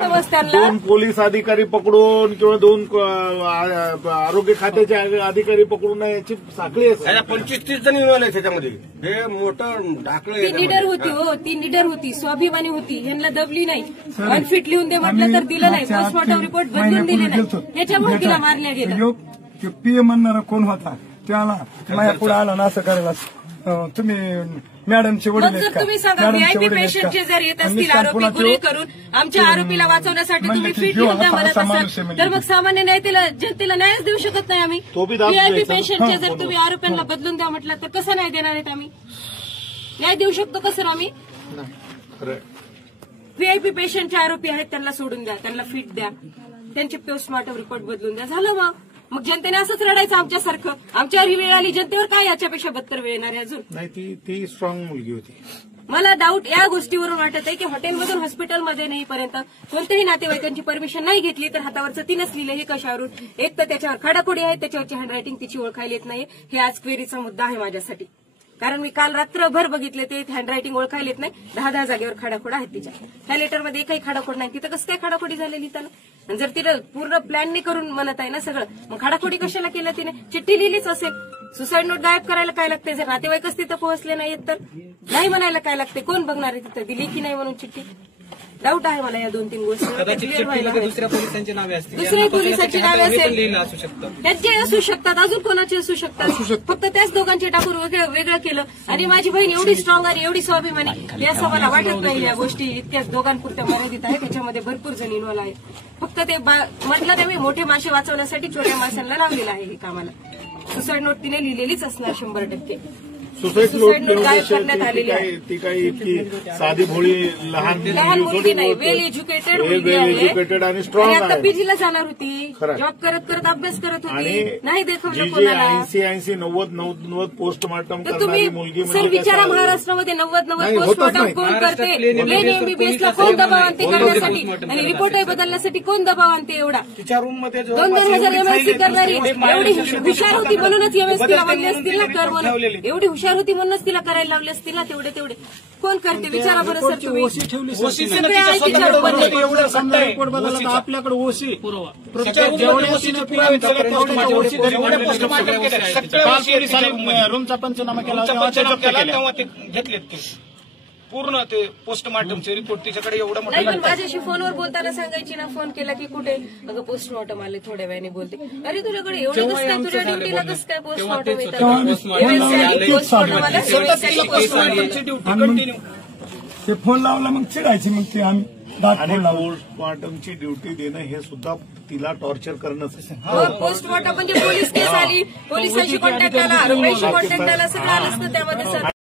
दोन पोलीस अधिकारी पकडून किंवा दोन आरोग्य खात्याचे अधिकारी पकडून याची साखळी आहे. 25-30 जण इन्व्हॉल्व आहे त्याच्यामध्ये. हे मोठं ढाकलं. ती निडर होती हो, ती निडर होती, स्वाभिमानी होती. ह्यांना दबली नाही. अनफिट लिहून दे म्हटलं तर दिलं नाही. पोस्टमॉर्टम रिपोर्ट बदलून दिले नाही. ह्याच्यामुळे तिला मारल्या गेलं. पीएम म्हणणारा कोण होता त्याला माझ्या पुढे आला ना असं करायला. तुम्ही मॅडमचे वडील जर तुम्ही सांगा व्हीआयपी पेशंटचे जर येत असतील आरोपी गुन्हे करून आमच्या आरोपीला वाचवण्यासाठी तुम्ही फीट लिहून द्या म्हणत असाल तर मग सामान्य न्याय जनतेला न्यायच देऊ शकत नाही आम्ही. व्हीआयपी पेशंटचे जर तुम्ही आरोपींना बदलून द्या म्हटलं तर कसं नाही देणार आहेत आम्ही? न्याय देऊ शकतो का सर आम्ही? व्हीआयपी पेशंटचे आरोपी आहेत त्यांना सोडून द्या, त्यांना फीट द्या, त्यांचे पोस्टमॉर्टम रिपोर्ट बदलून द्या, झालं मग जनतेने असंच रडायचं आमच्यासारखं. आमच्यावर ही वेळ आली, जनतेवर काय याच्यापेक्षा बत्तर वेळ येणार आहे अजून? नाही, ती स्ट्रॉंग मुलगी होती. मला डाऊट या गोष्टीवरून वाटत आहे की हॉटेलमधून हॉस्पिटलमध्ये नेईपर्यंत कोणत्याही नातेवाईकांची परमिशन नाही घेतली तर हातावरचं तिनंच लिहिलं. हे कशावरून? एक तर त्याच्यावर खाडाखोडी आहे, त्याच्यावरची हँडरायटिंग तिची ओळखायला येत नाही. हे आज क्वेरीचा मुद्दा आहे माझ्यासाठी. कारण मी काल रात्रभर बघितले ते हँडरायटिंग ओळखायला येत नाही. 10 जागेवर खाडाखोड आहेत तिच्या. त्या लेटरमध्ये एकही खाडाखोड नाही. तिथं कसं काय खाडाखोडी झालेली त्याला? आणि जर तिनं पूर्ण प्लॅनने करून म्हणत आहे ना सगळं, मग खाडाखोडी कशाला केलं तिने? चिठ्ठी लिहिलीच असेल. सुसाईड नोट गायब करायला काय लागते? जर नातेवाईकच तिथं पोहोचले नाहीत तर नाही म्हणायला काय लागते? कोण बघणार आहे तिथं दिली की नाही म्हणून चिठ्ठी? डाऊट आहे मला या 2-3 गोष्टी. दुसऱ्या पोलिसांची नावे असतील, दुसऱ्या पोलिसांची नावे असेल, असू शकतात, त्यांचे असू शकतात, अजून कोणाचे असू शकतात. फक्त त्याच दोघांचे टाकून वेगळं केलं. आणि माझी बहीण एवढी स्ट्रॉंग आणि एवढी स्वाभिमानी असं मला वाटत नाही. या गोष्टी इतक्याच दोघांपुरत्या मर्यादित आहे. त्याच्यामध्ये भरपूर जण इन्व्हॉल्व आहे. फक्त ते म्हटलं ते मी मोठे मासे वाचवण्यासाठी छोट्या माशांना लावलेलं आहे हे कामाला. सुसाईड नोट तिने लिहिलेलीच असणार 100%. सुसाईड नोट ती काही इतकी साधी भोळी लहान मुलगी नाही, वेल एज्युकेटेड मुलगी आहे आणि स्ट्रॉंग. आता पीजीला जाणार होती, जॉब करत करत अभ्यास करत होती, नाही दाखवलं कोणाला. 80-90 पोस्टमॉर्टम तुम्ही सर विचारा महाराष्ट्रामध्ये 90 पोस्टमॉर्टम कोण करते? प्लेन एमबीबीएसला कोण दबाव आणते करण्यासाठी आणि रिपोर्टही बदलण्यासाठी कोण दबाव आणते? एवढा 2,000 एमएससी करणारी एवढी हुशार होती म्हणूनच एमएससीला म्हणले असतील ना कर म्हणून. एवढी हुशार होती म्हणूनच तिला करायला लावले असतील ना तेवढे. कोण करते विचारा बरं सर तुम्ही. आपल्याकडे ओसी रूमचा पंचनामा केला तेव्हा ते घेतलेत ते पूर्ण ते पोस्टमॉर्टमचे रिपोर्ट तिच्याकडे एवढं मोठं. पण माझ्याशी फोनवर बोलताना सांगायची ना, फोन केला की कुठे अगं पोस्टमॉर्टम आले, थोड्या वेळाने बोलते. अरे तुझ्याकडे एवढं कसं काय, तुझ्या ड्युटीला कसं काय पोस्टमॉर्टम येतात? ते फोन लावला मग चिडायची. मग ते आम्ही पोस्टमॉर्टमची ड्युटी देणं हे सुद्धा तिला टॉर्चर करणंच. पोस्टमॉर्टम म्हणजे पोलीस केस आली, पोलिसांशी कॉन्टॅक्ट आला, आरोपीशी कॉन्टॅक्ट आला, सगळं आलं असतं त्यामध्ये सर.